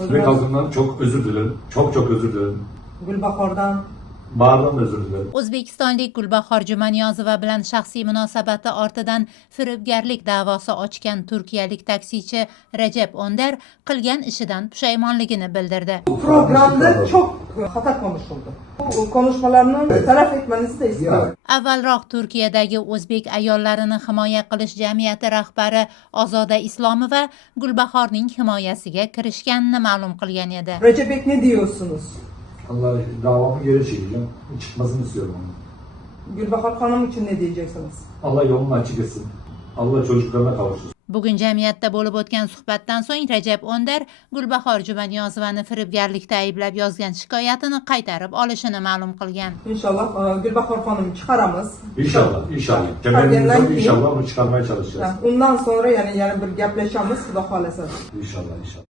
Özbek halkından çok özür dilerim. Çok özür dilerim. Gulbahordan. Bağırdan özür dilerim. O'zbekistonlik Gulbahor Jumaniyozova bilan shaxsiy munosabati ortidan firibgarlik da'vosi ochgan turkiyalik taksichi Recep Onder qilgan ishidan pushaymonligini bildirdi. Bu programda çok hata konuşuldu. Bu konuşmalarını taraf etmenizi de istiyorum. Avvalroq Turkiyadagi o'zbek ayollarini himoya qilish jamiyati rahbari Ozoda Islomova Gulbahorning himoyasiga kirishganini ma'lum qilgan edi. Recep Bey ne diyorsunuz? Allah davamı geri çekeceğim. Çıkmasını istiyorum onun. Gülbahar Hanım için ne diyeceksiniz? Allah yolunu açık etsin. Allah çocuklarına kavuştursun. Bugun jamiyatda bo'lib o'tgan suhbatdan so'ng Recep Onder Gulbahor Jumaniyozovani firibgarlikda ayblab yozgan shikoyatini qaytarib olishini ma'lum qilgan. İnşallah Gülbahar Hanım çıkaramız. İnşallah. Kemerimizden inşallah onu çıkarmaya çalışacağız. Ondan sonra yani bir gapleşamiz, Xudo xolasa. İnşallah.